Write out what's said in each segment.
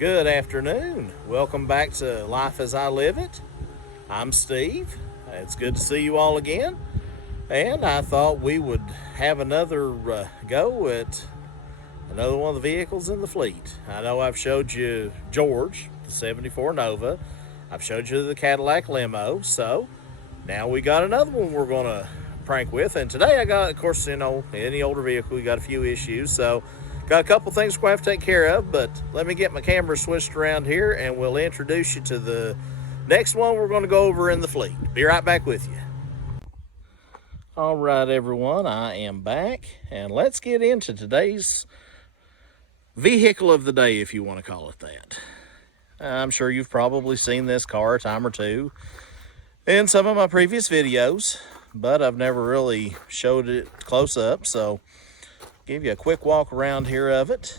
Good afternoon. Welcome back to Life as I Live It. I'm Steve. It's good to see you all again. And I thought we would have another go at another one of the vehicles in the fleet. I know I've showed you George, the 74 Nova. I've showed you the Cadillac limo. So now we got another one we're going to prank with. And today I got, of course, any older vehicle, we got a few issues. So got a couple things we're going to have to take care of, but let me get my camera switched around here and we'll introduce you to the next one we're going to go over in the fleet. Be right back with you. All right, everyone, I am back, and let's get into today's vehicle of the day, if you want to call it that. I'm sure you've probably seen this car a time or two in some of my previous videos, but I've never really showed it close up, so give you a quick walk around here of it.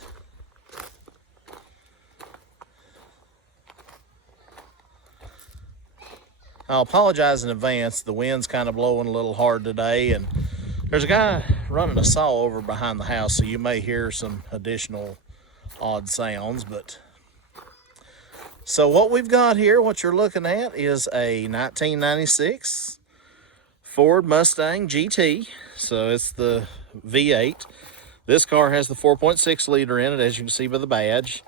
I'll apologize in advance. The wind's kind of blowing a little hard today, and there's a guy running a saw over behind the house, so you may hear some additional odd sounds. But so what we've got here, what you're looking at, is a 1996 Ford Mustang GT. So it's the V8. This car has the 4.6 liter in it, as you can see by the badge.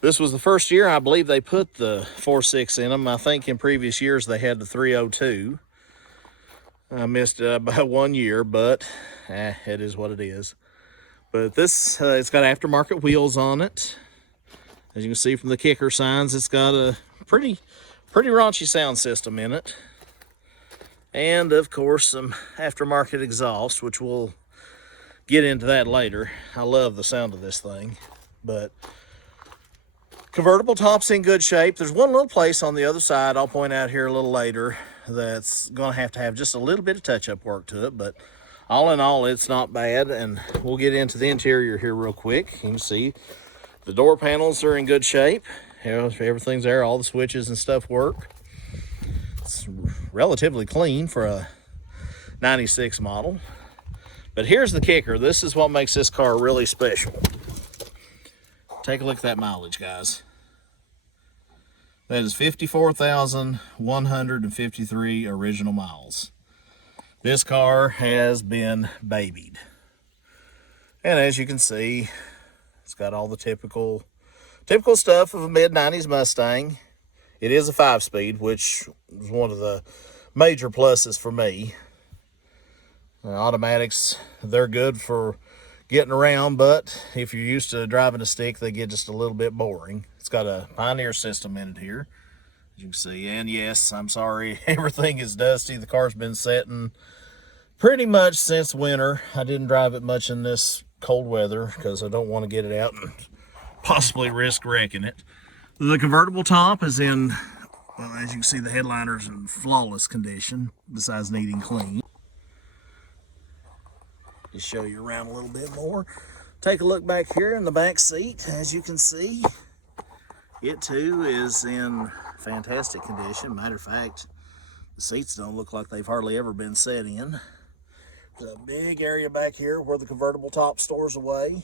This was the first year I believe they put the 4.6 in them. I think in previous years they had the 302. I missed it by 1 year, but it is what it is. But this, it's got aftermarket wheels on it. As you can see from the kicker signs, it's got a pretty raunchy sound system in it. And of course some aftermarket exhaust, which we'll get into that later. I love the sound of this thing. But convertible top's in good shape. There's one little place on the other side I'll point out here a little later that's going to have just a little bit of touch-up work to it, but all in all, it's not bad. And we'll get into the interior here real quick. You can see the door panels are in good shape. Everything's there. All the switches and stuff work. It's relatively clean for a 96 model. But here's the kicker. This is what makes this car really special. Take a look at that mileage, guys. That is 54,153 original miles. This car has been babied. And as you can see, it's got all the typical stuff of a mid-90s Mustang. It is a 5-speed, which is one of the major pluses for me. Automatics, they're good for getting around, but if you're used to driving a stick, they get just a little bit boring. It's got a Pioneer system in it here, as you can see. And yes, I'm sorry, everything is dusty. The car's been sitting pretty much since winter. I didn't drive it much in this cold weather because I don't want to get it out and possibly risk wrecking it. The convertible top is in, well, as you can see, the headliner's in flawless condition, besides needing clean. Just show you around a little bit more. Take a look back here in the back seat. As you can see, it too is in fantastic condition. Matter of fact, the seats don't look like they've hardly ever been set in. There's a big area back here where the convertible top stores away.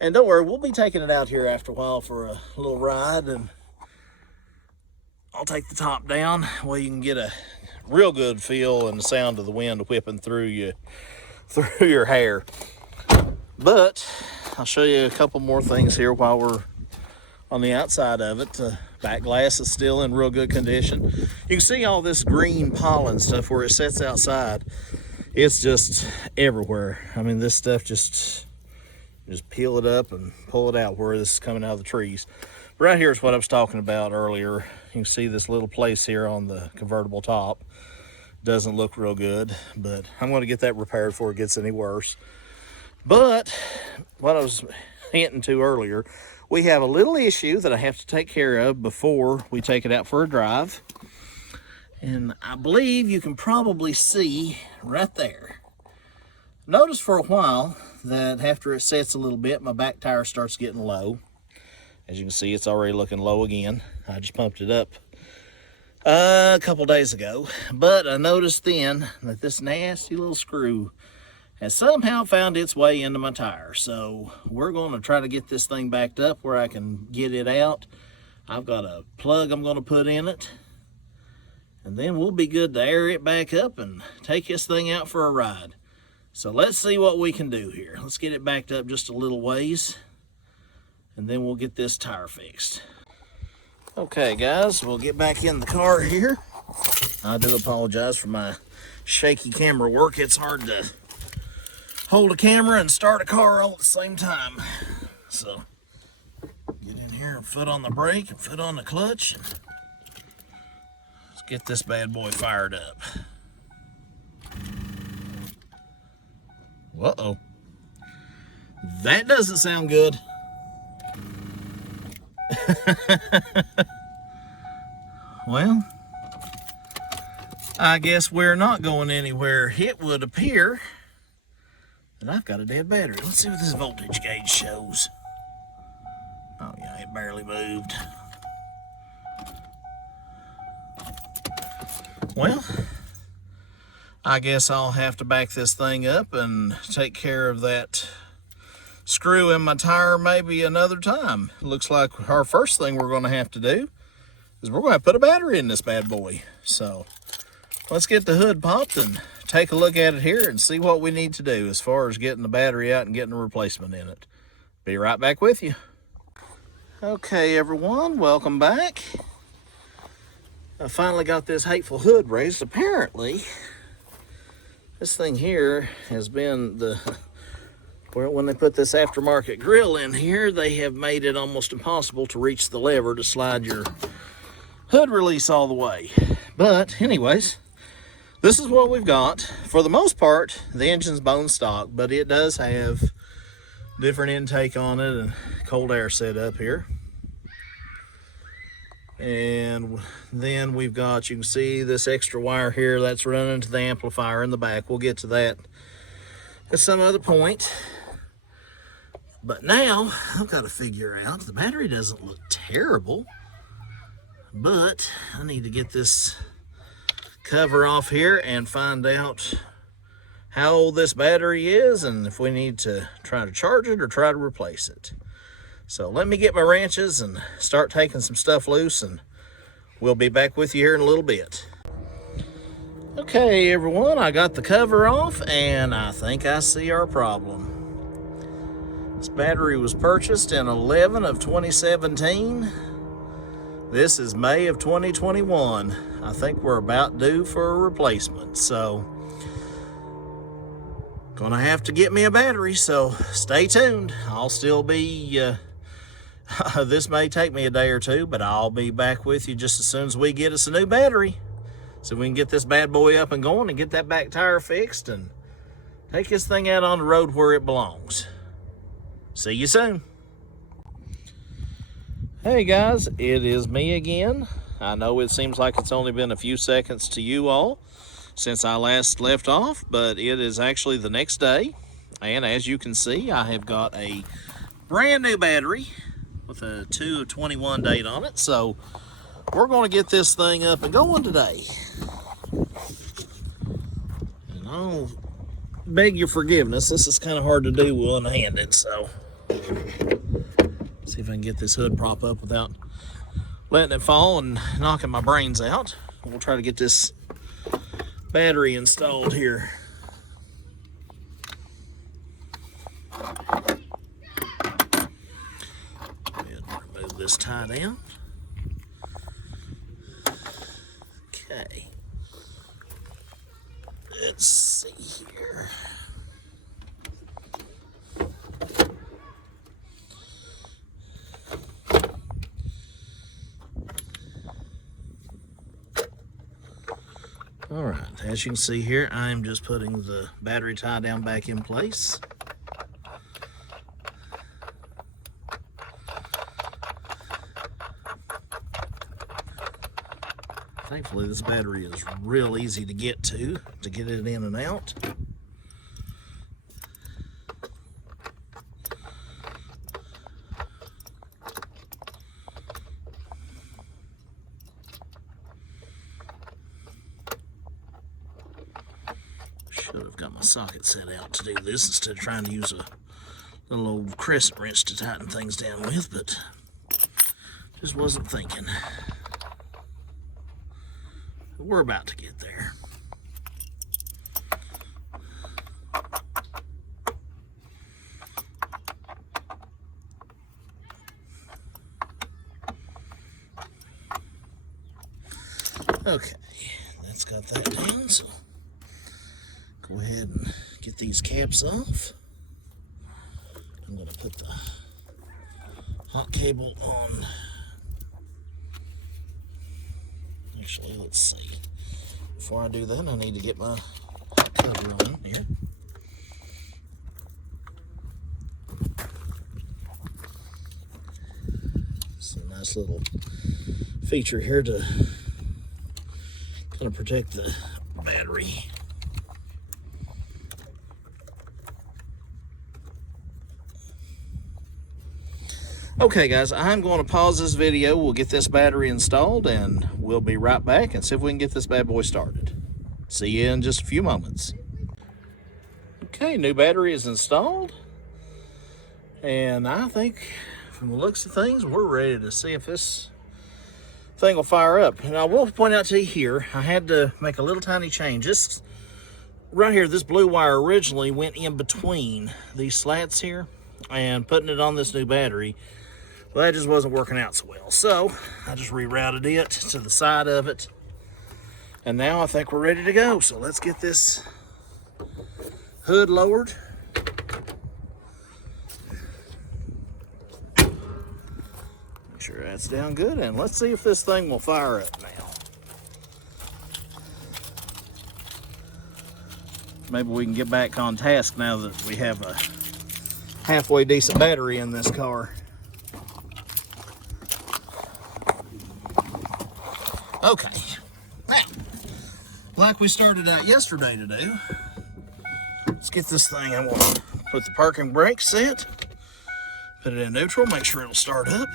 And don't worry, we'll be taking it out here after a while for a little ride, and I'll take the top down where you can get a real good feel and the sound of the wind whipping through your hair. But I'll show you a couple more things here while we're on the outside of it. The back glass is still in real good condition. You can see all this green pollen stuff where it sits outside. It's just everywhere. I mean, this stuff just peel it up and pull it out where this is coming out of the trees. Right here is what I was talking about earlier. You can see this little place here on the convertible top. Doesn't look real good, but I'm going to get that repaired before it gets any worse. But what I was hinting to earlier, we have a little issue that I have to take care of before we take it out for a drive. And I believe you can probably see right there. Notice for a while that after it sets a little bit, my back tire starts getting low. As you can see, it's already looking low again. I just pumped it up a couple days ago, but I noticed then that this nasty little screw has somehow found its way into my tire. So we're going to try to get this thing backed up where I can get it out. I've got a plug I'm going to put in it, and then we'll be good to air it back up and take this thing out for a ride. So let's see what we can do here. Let's get it backed up just a little ways, and then we'll get this tire fixed. Okay guys, we'll get back in the car here. I do apologize for my shaky camera work. It's hard to hold a camera and start a car all at the same time. So get in here and foot on the brake and foot on the clutch. Let's get this bad boy fired up. Uh-oh. That doesn't sound good. Well, I guess we're not going anywhere. It would appear that I've got a dead battery. Let's see what this voltage gauge shows. Oh yeah, it barely moved. Well, I guess I'll have to back this thing up and take care of that screw in my tire maybe another time. It looks like our first thing we're going to have to do is we're going to put a battery in this bad boy. So let's get the hood popped and take a look at it here and see what we need to do as far as getting the battery out and getting a replacement in it. Be right back with you. Okay everyone, welcome back. I finally got this hateful hood raised. Apparently this thing here has been when they put this aftermarket grill in here, they have made it almost impossible to reach the lever to slide your hood release all the way. But anyways, this is what we've got. For the most part, the engine's bone stock, but it does have different intake on it and cold air setup here. And then we've got, you can see this extra wire here that's running to the amplifier in the back. We'll get to that at some other point. But now I've got to figure out, the battery doesn't look terrible, but I need to get this cover off here and find out how old this battery is and if we need to try to charge it or try to replace it. So let me get my wrenches and start taking some stuff loose, and we'll be back with you here in a little bit. Okay everyone, I got the cover off and I think I see our problem. This battery was purchased in 11 of 2017. This is May of 2021. I think we're about due for a replacement, so gonna have to get me a battery, so stay tuned. I'll still be this may take me a day or two, but I'll be back with you just as soon as we get us a new battery, so we can get this bad boy up and going and get that back tire fixed and take this thing out on the road where it belongs. See you soon. Hey guys, it is me again. I know it seems like it's only been a few seconds to you all since I last left off, but it is actually the next day. And as you can see, I have got a brand new battery with a 2/21 date on it. So we're going to get this thing up and going today. And I'll beg your forgiveness. This is kind of hard to do one-handed, so see if I can get this hood prop up without letting it fall and knocking my brains out. We'll try to get this battery installed here. Remove this tie down. Okay. Let's see here. All right, as you can see here, I'm just putting the battery tie down back in place. Thankfully, this battery is real easy to get get it in and out. Should have got got my socket set out to do this instead of trying to use a little old crescent wrench to tighten things down with, but just wasn't thinking. We're about to get there. Okay, that's got that down, so go ahead and get these caps off. I'm going to put the hot cable on. Actually, let's see. Before I do that, I need to get my hot cover on here. It's a nice little feature here to kind of protect the battery. Okay guys, I'm going to pause this video. We'll get this battery installed and we'll be right back and see if we can get this bad boy started. See you in just a few moments. Okay, new battery is installed. And I think from the looks of things, we're ready to see if this thing will fire up. And I will point out to you here, I had to make a little tiny change. This right here, this blue wire originally went in between these slats here, and putting it on this new battery, well, that just wasn't working out so well. So I just rerouted it to the side of it. And now I think we're ready to go. So let's get this hood lowered. Make sure that's down good. And let's see if this thing will fire up now. Maybe we can get back on task now that we have a halfway decent battery in this car. Okay, now, like we started out yesterday to do, let's get this thing. I want to put the parking brake set, put it in neutral, make sure it'll start up.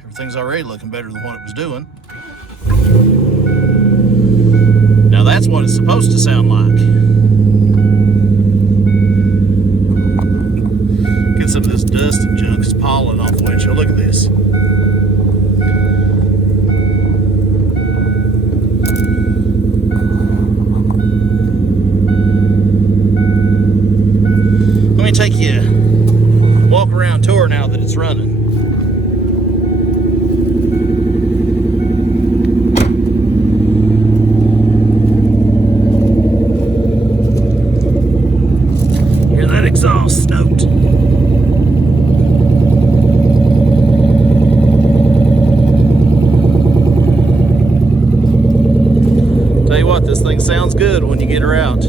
Everything's already looking better than what it was doing. Now that's what it's supposed to sound like. Get some of this dust and junk, it's pollen off the windshield. Look at this. Let me take you a walk around tour now that it's running. Hear that exhaust note. Tell you what, this thing sounds good when you get her out.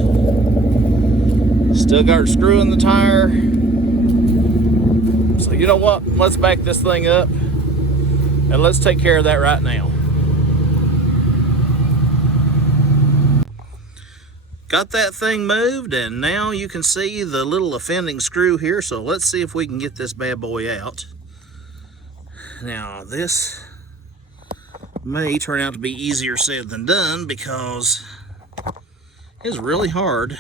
Still got her screw in the tire. So you know what? Let's back this thing up and let's take care of that right now. Got that thing moved, and now you can see the little offending screw here. So let's see if we can get this bad boy out. Now this may turn out to be easier said than done because it's really hard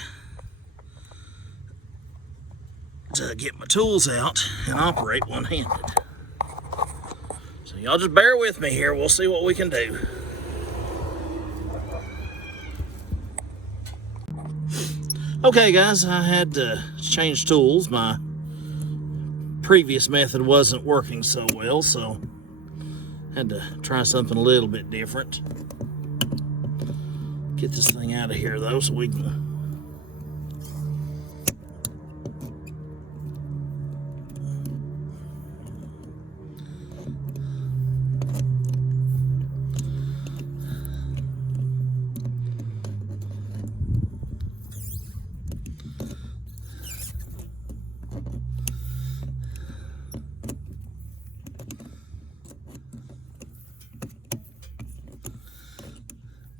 to get my tools out and operate one-handed. So y'all just bear with me here. We'll see what we can do. Okay guys, I had to change tools. My previous method wasn't working so well, so I had to try something a little bit different. Get this thing out of here though so we can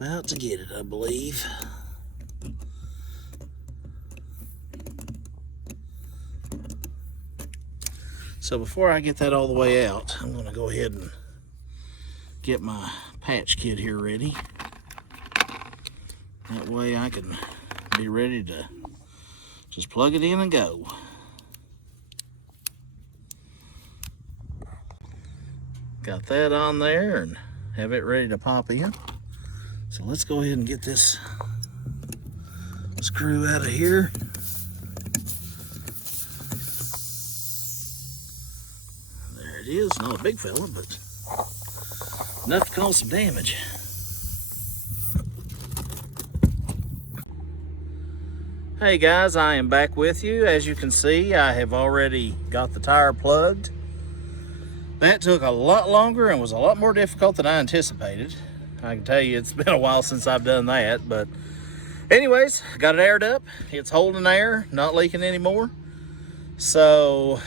about to get it, I believe. So before I get that all the way out, I'm going to go ahead and get my patch kit here ready. That way I can be ready to Just plug it in and go. Got that on there and have it ready to pop in. So let's go ahead and get this screw out of here. There it is. Not a big fella, but enough to cause some damage. Hey guys, I am back with you. As you can see, I have already got the tire plugged. That took a lot longer and was a lot more difficult than I anticipated. I can tell you it's been a while since I've done that, but anyways, got it aired up. It's holding air, not leaking anymore. So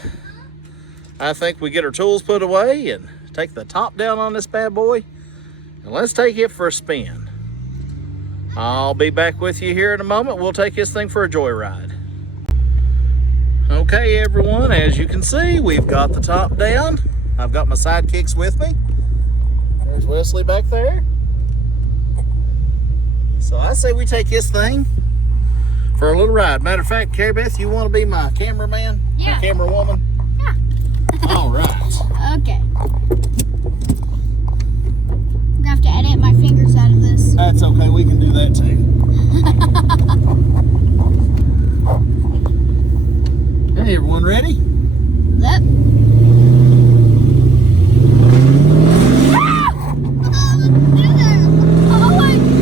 I think we get our tools put away and take the top down on this bad boy and let's take it for a spin. I'll be back with you here in a moment. We'll take this thing for a joyride. Okay, everyone, as you can see, we've got the top down. I've got my sidekicks with me. There's Wesley back there. So I say we take this thing for a little ride. Matter of fact, Carrie Beth, you want to be my cameraman? Yeah. My camera woman? Yeah. All right. Okay. I'm gonna have to edit my fingers out of this. That's okay, we can do that too. Hey, everyone ready? Yep. Oh my God.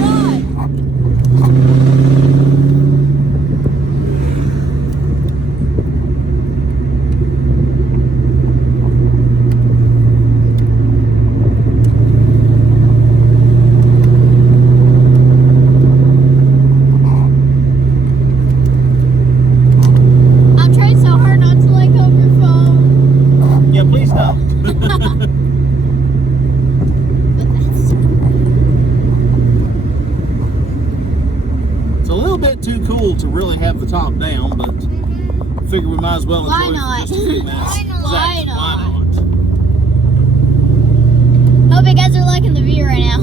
I'm trying so hard not to let go of your phone. Yeah, please don't. But that's It's a little bit too cool to really have the top down, but I figure we might as well Why enjoy not? it for just a few minutes. Why not? Exactly. Why not? Why not? Hope you guys are liking the view right now.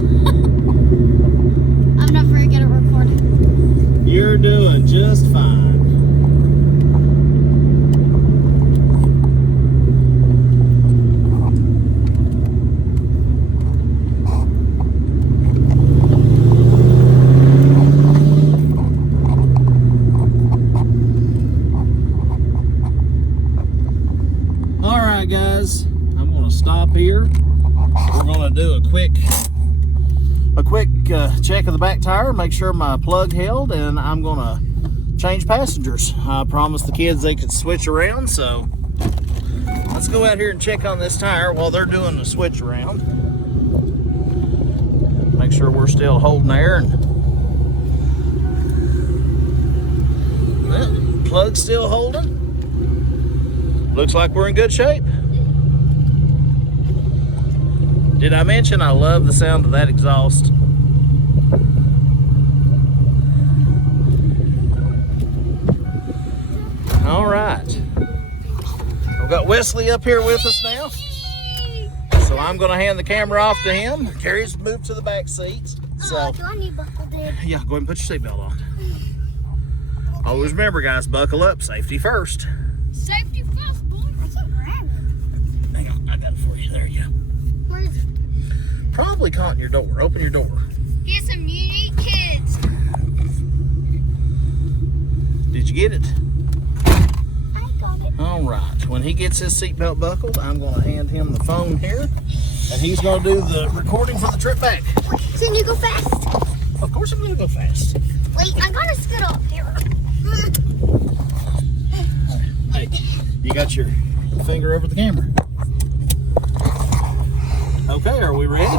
I'm not very good at recording. You're doing just fine. All right, guys, I'm going to stop here. We're going to do a quick check of the back tire, make sure my plug held, and I'm going to change passengers. I promised the kids they could switch around, so let's go out here and check on this tire while they're doing the switch around. Make sure we're still holding air, and well, plug's still holding. Looks like we're in good shape. Did I mention I love the sound of that exhaust? All right. We've got Wesley up here with us now. So I'm going to hand the camera off to him. Carrie's moved to the back seat. So, do I need buckle, Dad? yeah, go ahead and put your seatbelt on. Always remember, guys, buckle up. Safety first. Safety first, boy. I can't grab it. Hang on, I got it for you. There you go. Where is it? Probably caught in your door. Open your door. Here's some unique kids. Did you get it? I got it. All right. When he gets his seatbelt buckled, I'm going to hand him the phone here, and he's going to do the recording for the trip back. Can you go fast? Of course I'm going to go fast. Wait, I gotta scoot up here. Hey, you got your finger over the camera. Okay, are we ready? Duh.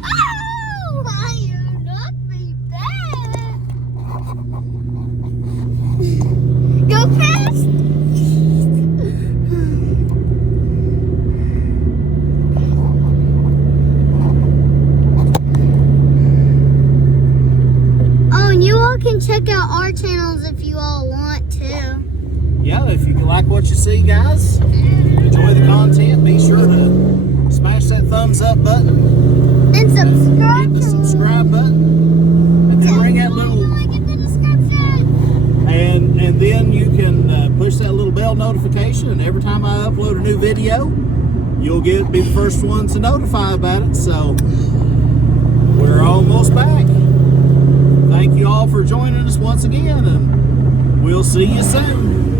Oh, I am not be bad. Go fast. Oh, and you all can check out our channels if you all want to. Yeah, if you like what you see, guys, enjoy the content, be sure to smash that thumbs up button, And subscribe. hit the subscribe button, notification, and every time I upload a new video, you'll be the first ones to notify about it. So we're almost back. Thank you all for joining us once again, and we'll see you soon.